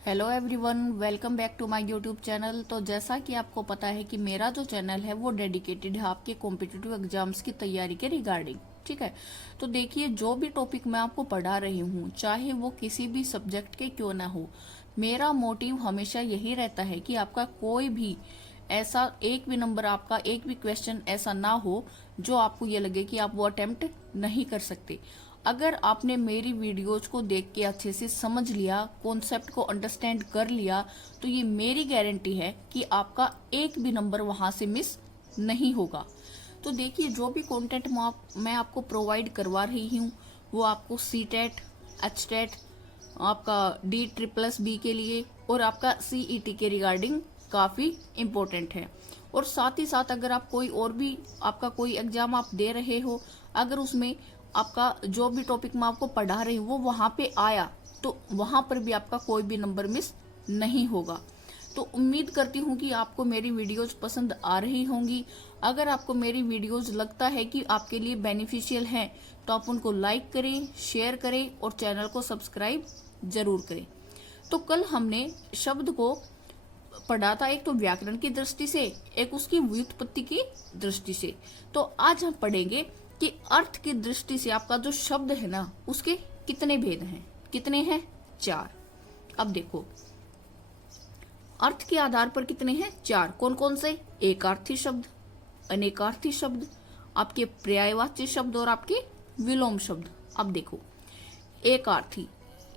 Hello everyone, welcome back to my YouTube channel. तो जैसा कि आपको पता है कि मेरा जो चैनल है वो डेडिकेटेड है आपके कॉम्पिटिटिव एग्जाम्स की तैयारी के रिगार्डिंग। ठीक है, तो देखिए जो भी टॉपिक मैं आपको पढ़ा रही हूँ, चाहे वो किसी भी सब्जेक्ट के क्यों ना हो, मेरा मोटिव हमेशा यही रहता है कि आपका कोई भी ऐसा एक भी नंबर, आपका एक भी क्वेश्चन ऐसा ना हो जो आपको ये लगे कि आप वो अटेम्प्ट नहीं कर सकते। अगर आपने मेरी वीडियोज को देख के अच्छे से समझ लिया, कॉन्सेप्ट को अंडरस्टैंड कर लिया, तो ये मेरी गारंटी है कि आपका एक भी नंबर वहां से मिस नहीं होगा। तो देखिए जो भी कंटेंट मैं आपको प्रोवाइड करवा रही हूँ वो आपको सी टेट, एच टेट, आपका D++B के लिए और आपका CET के रिगार्डिंग काफी इम्पोर्टेंट है। और साथ ही साथ अगर आप कोई और भी आपका कोई एग्जाम आप दे रहे हो, अगर उसमें आपका जो भी टॉपिक मैं आपको पढ़ा रही हूँ वो वहां पे आया, तो वहां पर भी आपका कोई भी नंबर मिस नहीं होगा। तो उम्मीद करती हूँ कि आपको मेरी वीडियोज पसंद आ रही होंगी। अगर आपको मेरी वीडियोज लगता है कि आपके लिए बेनिफिशियल हैं, तो आप उनको लाइक करें, शेयर करें और चैनल को सब्सक्राइब जरूर करें। तो कल हमने शब्द को पढ़ा था, एक तो व्याकरण की दृष्टि से, एक उसकी व्युत्पत्ति की दृष्टि से। तो आज हम पढ़ेंगे कि अर्थ की दृष्टि से आपका जो शब्द है ना, उसके कितने भेद हैं। कितने हैं? 4। अब देखो, अर्थ के आधार पर कितने हैं? 4। कौन कौन से? एकार्थी शब्द, अनेकार्थी शब्द, आपके पर्यायवाची शब्द और आपके विलोम शब्द। अब देखो, एकार्थी,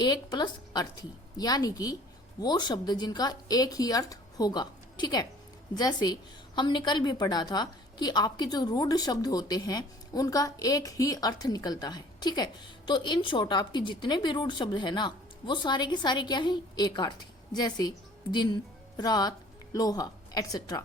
एक प्लस अर्थी, यानी कि वो शब्द जिनका एक ही अर्थ होगा। ठीक है, जैसे हमने कल भी पढ़ा था कि आपके जो रूढ़ शब्द होते हैं उनका एक ही अर्थ निकलता है। ठीक है, तो इन शॉर्ट आपके जितने भी रूढ़ शब्द है ना, वो सारे के सारे क्या हैं? एकार्थी। जैसे दिन, रात, लोहा एटसेट्रा।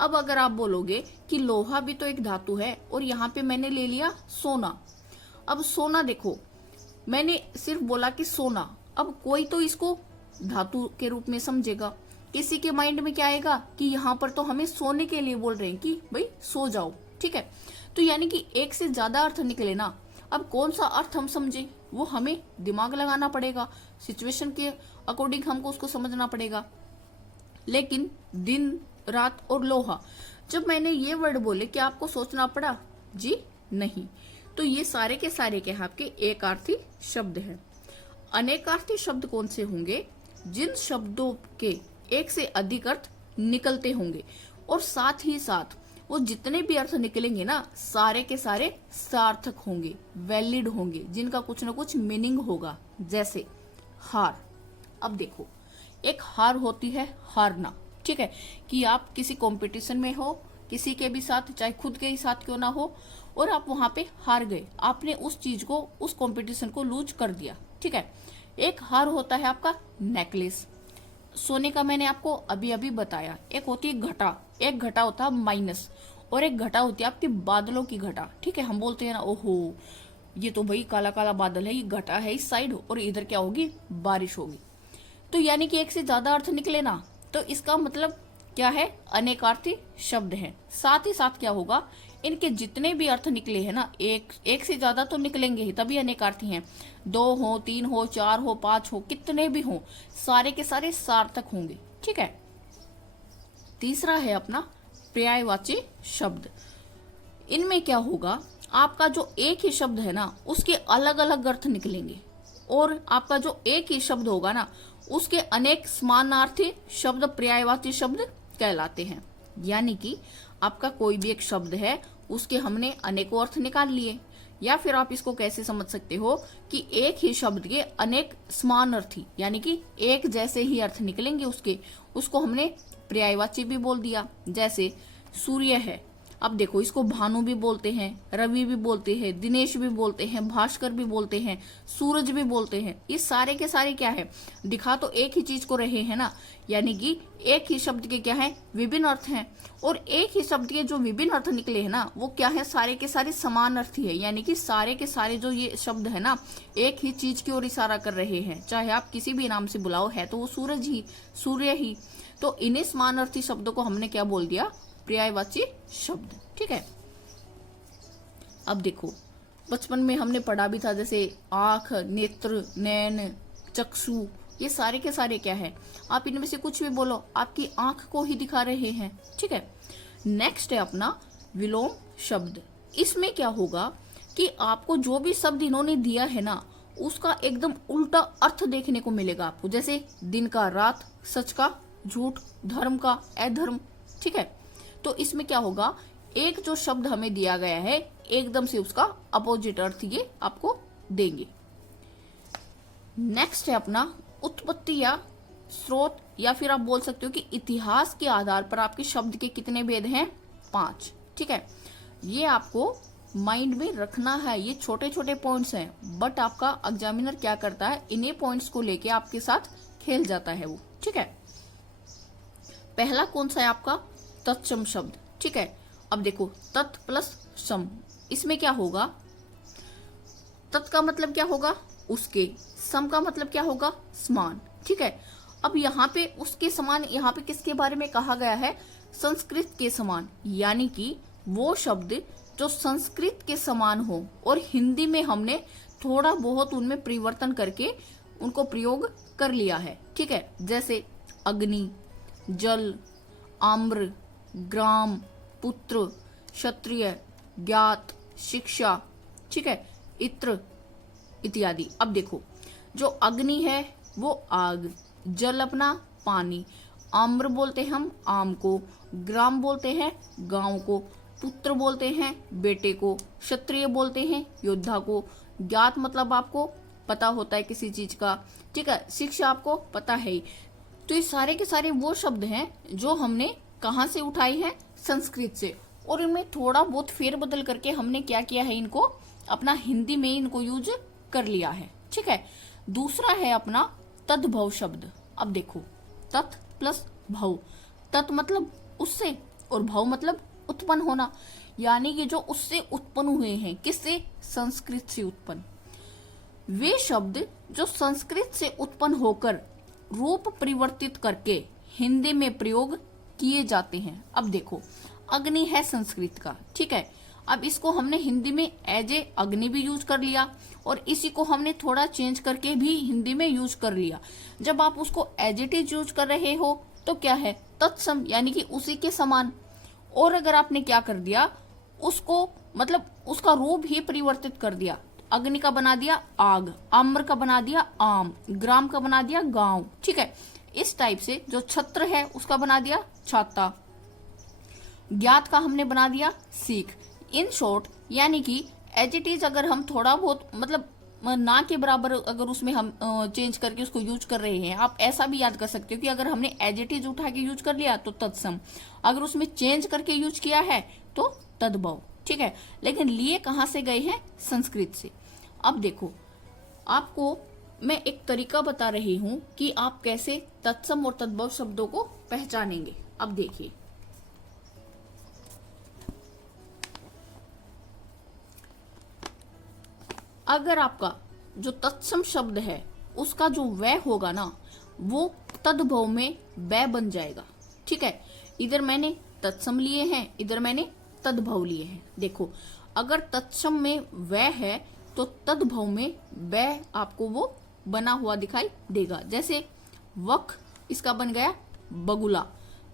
अब अगर आप बोलोगे कि लोहा भी तो एक धातु है और यहाँ पे मैंने ले लिया सोना। अब सोना देखो, मैंने सिर्फ बोला कि सोना, अब कोई तो इसको धातु के रूप में समझेगा। किसी के माइंड में क्या आएगा कि यहाँ पर तो हमें सोने के लिए बोल रहे हैं कि भाई सो जाओ। ठीक है, तो यानी कि एक से ज्यादा अर्थ निकले ना। अब कौन सा अर्थ हम समझे, वो हमें दिमाग लगाना पड़ेगा, सिचुएशन के अकॉर्डिंग हमको उसको समझना पड़ेगा। लेकिन दिन, रात और लोहा, जब मैंने ये वर्ड बोले, क्या आपको सोचना पड़ा? जी नहीं। तो ये सारे के सारे क्या है? आपके एकार्थी शब्द हैं। अनेकार्थी शब्द कौन से होंगे? जिन शब्दों के एक से अधिक अर्थ निकलते होंगे और साथ ही साथ वो जितने भी अर्थ निकलेंगे ना, सारे के सारे सार्थक होंगे, वैलिड होंगे, जिनका कुछ ना कुछ मीनिंग होगा। जैसे हार। अब देखो, एक हार होती है हारना। ठीक है, कि आप किसी कंपटीशन में हो, किसी के भी साथ, चाहे खुद के ही साथ क्यों ना हो, और आप वहां पे हार गए, आपने उस चीज को, उस कंपटीशन को लूज कर दिया। ठीक है, एक हार होता है आपका नेकलेस, सोने का मैंने आपको अभी अभी बताया। एक होती है घटा, एक घटा होता है माइनस, और एक घटा होती है आपके बादलों की घटा। ठीक है, हम बोलते हैं ना, ओहो ये तो भाई काला काला बादल है, ये घटा है इस साइड और इधर क्या होगी? बारिश होगी। तो यानी कि एक से ज्यादा अर्थ निकले ना, तो इसका मतलब क्या है? अनेकार्थी शब्द है। साथ ही साथ क्या होगा, इनके जितने भी अर्थ निकले हैं ना, एक से ज्यादा तो निकलेंगे ही, तभी अनेकार्थी हैं। 2 हो, 3 हो, 4 हो, 5 हो, कितने भी हो, सारे के सारे सार्थक होंगे। ठीक है, तीसरा है अपना पर्यायवाची शब्द। इनमें क्या होगा, आपका जो एक ही शब्द है ना, उसके अलग अलग अर्थ निकलेंगे, और आपका जो एक ही शब्द होगा ना, उसके अनेक समानार्थी शब्द पर्यायवाची शब्द कहलाते हैं। यानी कि आपका कोई भी एक शब्द है, उसके हमने अनेकों अर्थ निकाल लिए। या फिर आप इसको कैसे समझ सकते हो कि एक ही शब्द के अनेक समान अर्थी, यानी कि एक जैसे ही अर्थ निकलेंगे उसके, उसको हमने पर्यायवाची भी बोल दिया। जैसे सूर्य है, अब देखो इसको भानु भी बोलते हैं, रवि भी बोलते हैं, दिनेश भी बोलते हैं, भास्कर भी बोलते हैं, सूरज भी बोलते हैं। ये सारे के सारे क्या है? दिखा तो एक ही चीज को रहे हैं ना, यानी कि एक ही शब्द के क्या है? विभिन्न अर्थ हैं। और एक ही शब्द के जो विभिन्न अर्थ निकले हैं ना, वो क्या है? सारे के सारे समान अर्थी है। यानी कि सारे के सारे जो ये शब्द है ना, एक ही चीज की ओर इशारा कर रहे हैं। चाहे आप किसी भी नाम से बुलाओ, है तो वो सूरज ही, सूर्य ही। तो इन्हीं समान अर्थी शब्दों को हमने क्या बोल दिया? पर्यायवाची शब्द। ठीक है, अब देखो बचपन में हमने पढ़ा भी था, जैसे आंख, नेत्र, नैन, चक्षु, ये सारे के सारे क्या है, आप इनमें से कुछ भी बोलो, आपकी आंख को ही दिखा रहे हैं। ठीक है, नेक्स्ट है अपना विलोम शब्द। इसमें क्या होगा कि आपको जो भी शब्द इन्होंने दिया है ना, उसका एकदम उल्टा अर्थ देखने को मिलेगा आपको। जैसे दिन का रात, सच का झूठ, धर्म का अधर्म। ठीक है, तो इसमें क्या होगा, एक जो शब्द हमें दिया गया है एकदम से उसका अपोजिट अर्थ ये आपको देंगे। नेक्स्ट है अपना उत्पत्ति या स्रोत, या फिर आप बोल सकते हो कि इतिहास के आधार पर आपके शब्द के कितने भेद हैं, 5। ठीक है, ये आपको माइंड में रखना है। ये छोटे छोटे पॉइंट्स हैं, बट आपका एग्जामिनर क्या करता है, इन्हीं पॉइंट्स को लेके आपके साथ खेल जाता है वो। ठीक है, पहला कौन सा है आपका, तत्सम शब्द। ठीक है, अब देखो तत् प्लस सम, इसमें क्या होगा, तत् का मतलब क्या होगा, उसके, सम का मतलब क्या होगा, समान। ठीक है, अब यहाँ पे उसके समान, यहाँ पे किसके बारे में कहा गया है, संस्कृत के समान, यानी कि वो शब्द जो संस्कृत के समान हो और हिंदी में हमने थोड़ा बहुत उनमें परिवर्तन करके उनको प्रयोग कर लिया है। ठीक है, जैसे अग्नि, जल, आम्र, ग्राम, पुत्र, क्षत्रिय, ज्ञात, शिक्षा। ठीक है, इत्र इत्यादि। अब देखो, जो अग्नि है वो आग, जल अपना पानी, आम्र बोलते हम आम को, ग्राम बोलते हैं गांव को, पुत्र बोलते हैं बेटे को, क्षत्रिय बोलते हैं योद्धा को, ज्ञात मतलब आपको पता होता है किसी चीज का। ठीक है, शिक्षा आपको पता है ही। तो ये सारे के सारे वो शब्द हैं जो हमने कहाँ से उठाए हैं, संस्कृत से, और इनमें थोड़ा बहुत फेरबदल करके हमने क्या किया है, इनको अपना हिंदी में इनको यूज कर लिया है। ठीक है, दूसरा है अपना तद्भव शब्द। अब देखो, तत् प्लस भव, तत् मतलब उससे और भव मतलब उत्पन्न होना, यानी कि जो उससे उत्पन्न हुए हैं, किससे, संस्कृत से उत्पन्न। वे शब्द जो संस्कृत से उत्पन्न होकर रूप परिवर्तित करके हिंदी में प्रयोग किए जाते हैं। अब देखो, अग्नि है संस्कृत का। ठीक है, अब इसको हमने हिंदी में एज ए अग्नि भी यूज कर लिया, और इसी को हमने थोड़ा चेंज करके भी हिंदी में यूज कर लिया। जब आप उसको एज इट इज यूज कर रहे हो तो क्या है, तत्सम, यानी कि उसी के समान। और अगर आपने क्या कर दिया, उसको मतलब उसका रूप ही परिवर्तित कर दिया, अग्नि का बना दिया आग, आम्र का बना दिया आम, ग्राम का बना दिया गांव। ठीक है, इस टाइप से जो छत्र है उसका बना दिया छाता, ज्ञात का हमने बना दिया सीख। इन शॉर्ट, यानी कि एज इट इज अगर हम थोड़ा बहुत मतलब ना के बराबर अगर उसमें हम चेंज करके उसको यूज कर रहे हैं, आप ऐसा भी याद कर सकते हो कि अगर हमने एज इट इज उठा के यूज कर लिया तो तत्सम, अगर उसमें चेंज करके यूज किया है तो तद्भव। ठीक है, लेकिन लिए कहाँ से गए हैं, संस्कृत से। अब देखो, आपको मैं एक तरीका बता रही हूं कि आप कैसे तत्सम और तद्भव शब्दों को पहचानेंगे। अब देखिए, अगर आपका जो तत्सम शब्द है उसका जो वय होगा ना, वो तद्भव में वय बन जाएगा। ठीक है, इधर मैंने तत्सम लिए हैं, इधर मैंने तद्भव लिए हैं। देखो, अगर तत्सम में वय है तो तद्भव में वय आपको वो बना हुआ दिखाई देगा। जैसे वक, इसका बन गया बगुला,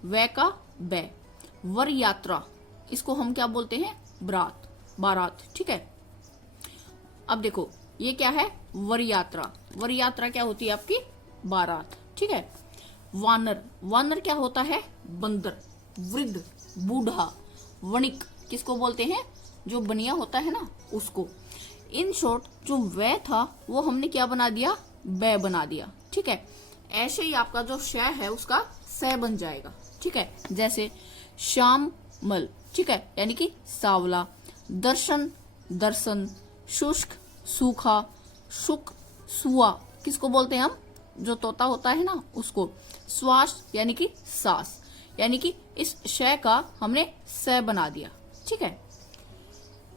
वय का वय। वर यात्रा, इसको हम क्या बोलते हैं, बारात, बारात। ठीक है, अब देखो ये क्या है, वर यात्रा, वर यात्रा क्या होती है आपकी, बारात। ठीक है, वानर, वानर क्या होता है, बंदर। वृद्ध, बूढ़ा। वणिक, किसको बोलते हैं, जो बनिया होता है ना, उसको। इन शॉर्ट, जो वय था वो हमने क्या बना दिया, वय बना दिया। ठीक है, ऐसे ही आपका जो शय है उसका स बन जाएगा। ठीक है, जैसे श्यामल, ठीक है, यानी कि सावला। दर्शन, दर्शन। शुष्क, सूखा। शुक, सुआ, किसको बोलते हैं हम, जो तोता होता है ना, उसको। श्वास, यानी कि सांस, यानी कि इस शय का हमने स बना दिया। ठीक है,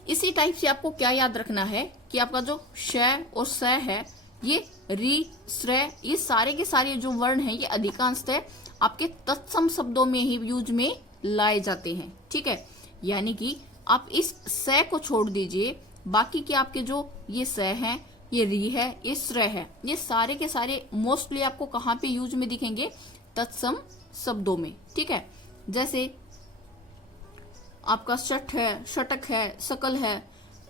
इसी टाइप से आपको क्या याद रखना है कि आपका जो शय और स है, ये री, श्रय, ये सारे के सारे जो वर्ण हैं ये अधिकांशतः आपके तत्सम शब्दों में ही यूज में लाए जाते हैं। ठीक है, यानी कि आप इस स को छोड़ दीजिए, बाकी के आपके जो ये स हैं ये री है, ये श्र है, ये सारे के सारे मोस्टली आपको कहाँ पे यूज में दिखेंगे? तत्सम शब्दों में। ठीक है, जैसे आपका शठ है, शटक है, सकल है,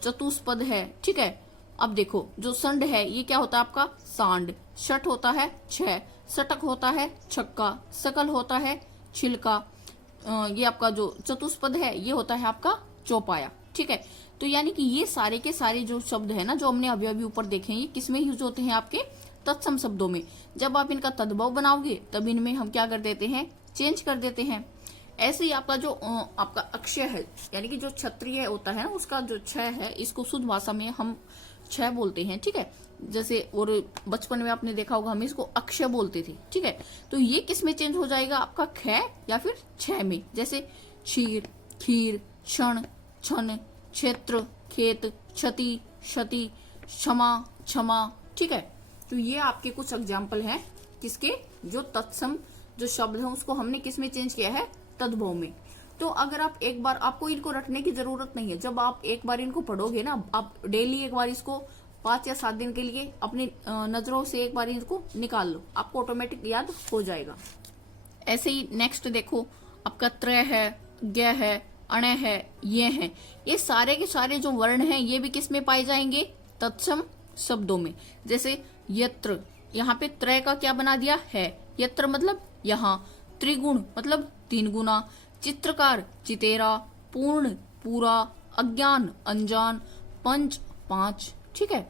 चतुष्पद है। ठीक है, अब देखो जो संड है ये क्या होता है आपका? सांड। शठ होता है छह, शटक होता है छक्का, सकल होता है छिलका, ये आपका जो चतुष्पद है ये होता है आपका चौपाया। ठीक है, तो यानी कि ये सारे के सारे जो शब्द है ना, जो हमने अभी अभी ऊपर देखे हैं, ये किसमें यूज होते हैं? आपके तत्सम शब्दों में। जब आप इनका तद्भव बनाओगे तब इनमें हम क्या कर देते हैं? चेंज कर देते हैं। ऐसे ही आपका जो आपका अक्षय है, यानी कि जो क्षत्रिय होता है ना, उसका जो छह है, इसको शुद्ध भाषा में हम छह बोलते हैं। ठीक है, जैसे और बचपन में आपने देखा होगा हम इसको अक्षय बोलते थे। ठीक है, तो ये किस में चेंज हो जाएगा? आपका ख या फिर छह में। जैसे क्षीर, खीर, क्षण, छन, क्षेत्र, खेत, क्षति, क्षति, क्षमा, क्षमा। ठीक है, तो ये आपके कुछ एग्जाम्पल हैं किसके? जो तत्सम जो शब्द है उसको हमने किस में चेंज किया है? तद्भव में। तो अगर आप एक बार, आपको इनको रटने की जरूरत नहीं है, जब आप एक बार इनको पढ़ोगे ना, आप डेली एक बार इसको 5 या 7 दिन के लिए अपनी नजरों से एक बार इसको निकाल लो, आपको ऑटोमेटिक याद हो जाएगा। ऐसे ही नेक्स्ट देखो, आपका त्रय है, ज्ञ है, अण है, ये है, ये सारे के सारे जो वर्ण हैं ये भी किस में पाए जाएंगे? तत्सम शब्दों में। जैसे यत्र, यहाँ पे त्रय का क्या बना दिया है? यत्र मतलब यहाँ, त्रिगुण मतलब 3 गुना, चित्रकार चितेरा, पूर्ण पूरा, अज्ञान अनजान, पंच 5। ठीक है,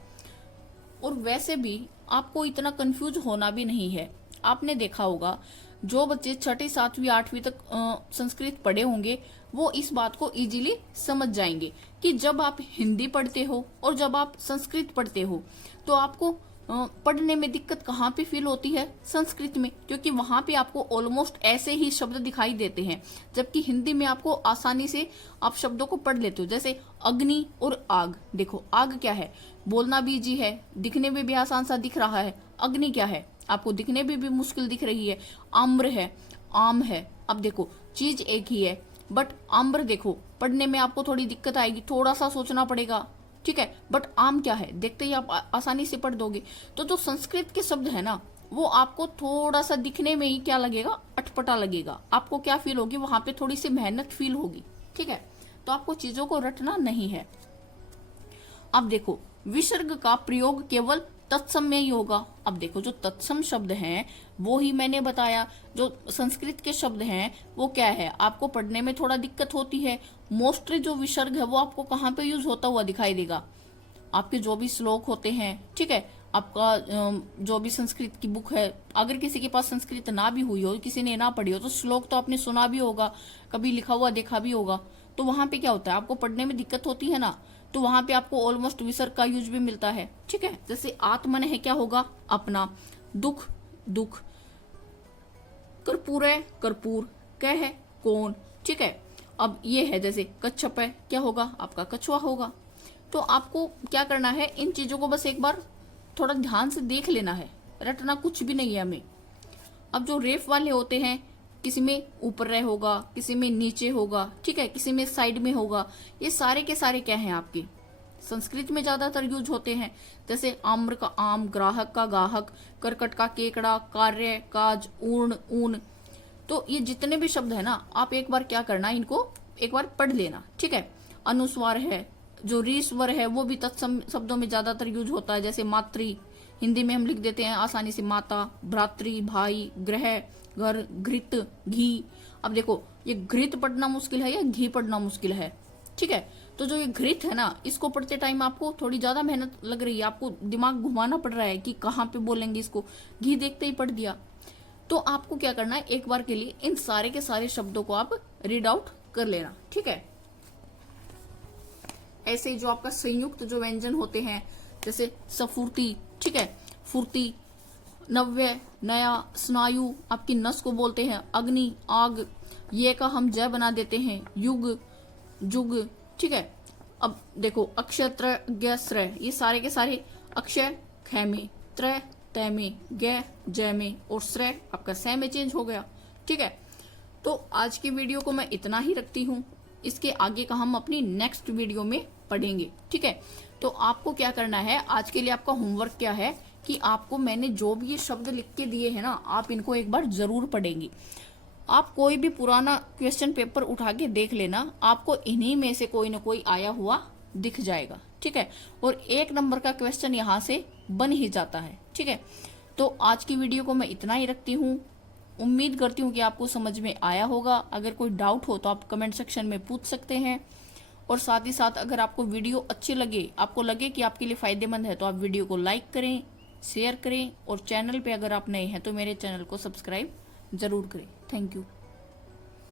और वैसे भी आपको इतना कंफ्यूज होना भी नहीं है। आपने देखा होगा जो बच्चे 6ठी 7वीं 8वीं तक संस्कृत पढ़े होंगे वो इस बात को इजीली समझ जाएंगे कि जब आप हिंदी पढ़ते हो और जब आप संस्कृत पढ़ते हो तो आपको पढ़ने में दिक्कत कहाँ पे फील होती है? संस्कृत में, क्योंकि वहां पे आपको ऑलमोस्ट ऐसे ही शब्द दिखाई देते हैं, जबकि हिंदी में आपको आसानी से आप शब्दों को पढ़ लेते हो। जैसे अग्नि और आग, देखो आग क्या है? बोलना भी इजी है, दिखने में भी आसान सा दिख रहा है। अग्नि क्या है? आपको दिखने में भी मुश्किल दिख रही है। आम्र है, आम है। अब देखो चीज एक ही है, बट आम्र देखो पढ़ने में आपको थोड़ी दिक्कत आएगी, थोड़ा सा सोचना पड़ेगा। ठीक है, बट आम क्या है? देखते ही आप आसानी से पढ़ दोगे। तो जो संस्कृत के शब्द है ना, वो आपको थोड़ा सा दिखने में ही क्या लगेगा? अटपटा लगेगा। आपको क्या फील होगी? वहां पे थोड़ी सी मेहनत फील होगी। ठीक है, तो आपको चीजों को रटना नहीं है। अब देखो विसर्ग का प्रयोग केवल तत्सम में ही होगा। अब देखो जो तत्सम शब्द हैं वो ही मैंने बताया, जो संस्कृत के शब्द हैं वो क्या है? आपको पढ़ने में थोड़ा दिक्कत होती है। मोस्टली जो विसर्ग है वो आपको कहाँ पे यूज होता हुआ दिखाई देगा? आपके जो भी श्लोक होते हैं। ठीक है, आपका जो भी संस्कृत की बुक है, अगर किसी के पास संस्कृत ना भी हुई हो, किसी ने ना पढ़ी हो, तो श्लोक तो आपने सुना भी होगा, कभी लिखा हुआ देखा भी होगा। तो वहां पे क्या होता है? आपको पढ़ने में दिक्कत होती है ना, तो वहां पे आपको ऑलमोस्ट विसर्ग का यूज भी मिलता है। ठीक है, जैसे आत्मन है क्या होगा? अपना, दुख दुख, कर्पूर है कर्पूर, कह है कौन। ठीक है, अब ये है जैसे कच्छप है, क्या होगा? आपका कछुआ होगा। तो आपको क्या करना है? इन चीजों को बस एक बार थोड़ा ध्यान से देख लेना है, रटना कुछ भी नहीं है हमें। अब जो रेफ वाले होते हैं, किसी में ऊपर रह होगा, किसी में नीचे होगा, ठीक है, किसी में साइड में होगा, ये सारे के सारे क्या हैं? आपके संस्कृत में ज्यादातर यूज होते हैं। जैसे आम्र का आम, ग्राहक का गाहक, करकट का केकड़ा, कार्य काज, ऊर्ण ऊन। तो ये जितने भी शब्द है ना, आप एक बार क्या करना, इनको एक बार पढ़ लेना। ठीक है, अनुस्वार है, जो रीस्वर है वो भी तत्सम शब्दों में ज्यादातर यूज होता है। जैसे मातृ, हिंदी में हम लिख देते हैं आसानी से माता, भ्रातृ भाई, ग्रह घर, घृत घी। अब देखो ये घृत पढ़ना मुश्किल है या घी पढ़ना मुश्किल है? ठीक है, तो जो ये घृत है ना, इसको पढ़ते टाइम आपको थोड़ी ज्यादा मेहनत लग रही है, आपको दिमाग घुमाना पड़ रहा है कि कहाँ पे बोलेंगे इसको। घी देखते ही पढ़ दिया। तो आपको क्या करना है, एक बार के लिए इन सारे के सारे शब्दों को आप रीड आउट कर लेना। ठीक है, ऐसे जो आपका संयुक्त जो व्यंजन होते हैं, जैसे सफूर्ति, ठीक है, फुर्ती, नव्य, नया, स्नायु, आपकी नस को बोलते हैं, अग्नि, आग, ये का हम जय बना देते हैं, युग, जुग। ठीक है, अब देखो अक्षय, त्रय, ज्ञ, श्रय, ये सारे के सारे अक्षय ख में, त्रय तय में, ज्ञ जय में, और श्रय आपका स में चेंज हो गया। ठीक है, तो आज की वीडियो को मैं इतना ही रखती हूँ। इसके आगे का हम अपनी नेक्स्ट वीडियो में पढ़ेंगे। ठीक है, तो आपको क्या करना है, आज के लिए आपका होमवर्क क्या है कि आपको मैंने जो भी ये शब्द लिख के दिए हैं ना, आप इनको एक बार जरूर पढ़ेंगी। आप कोई भी पुराना क्वेश्चन पेपर उठा के देख लेना, आपको इन्हीं में से कोई ना कोई आया हुआ दिख जाएगा, ठीक है। और 1 नंबर का क्वेश्चन यहाँ से बन ही जाता है, ठीक है। तो आज की वीडियो को मैं इतना ही रखती हूँ। उम्मीद करती हूँ कि आपको समझ में आया होगा। अगर कोई डाउट हो तो आप कमेंट सेक्शन में पूछ सकते हैं। और साथ ही साथ अगर आपको वीडियो अच्छी लगे, आपको लगे कि आपके लिए फायदेमंद है, तो आप वीडियो को लाइक करें, शेयर करें, और चैनल पे अगर आप नए हैं तो मेरे चैनल को सब्सक्राइब जरूर करें। Thank you.